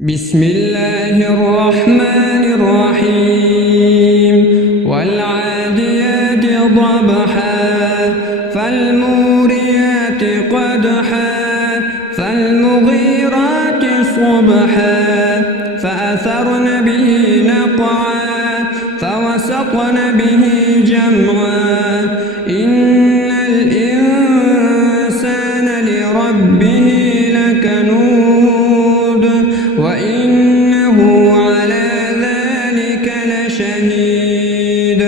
بسم الله الرحمن الرحيم والعاديات ضبحا فالموريات قدحا فالمغيرات صبحا فأثرن به نقعا فوسطن به جمعا إن الإنسان لربه لكنود وإنه على ذلك لشهيد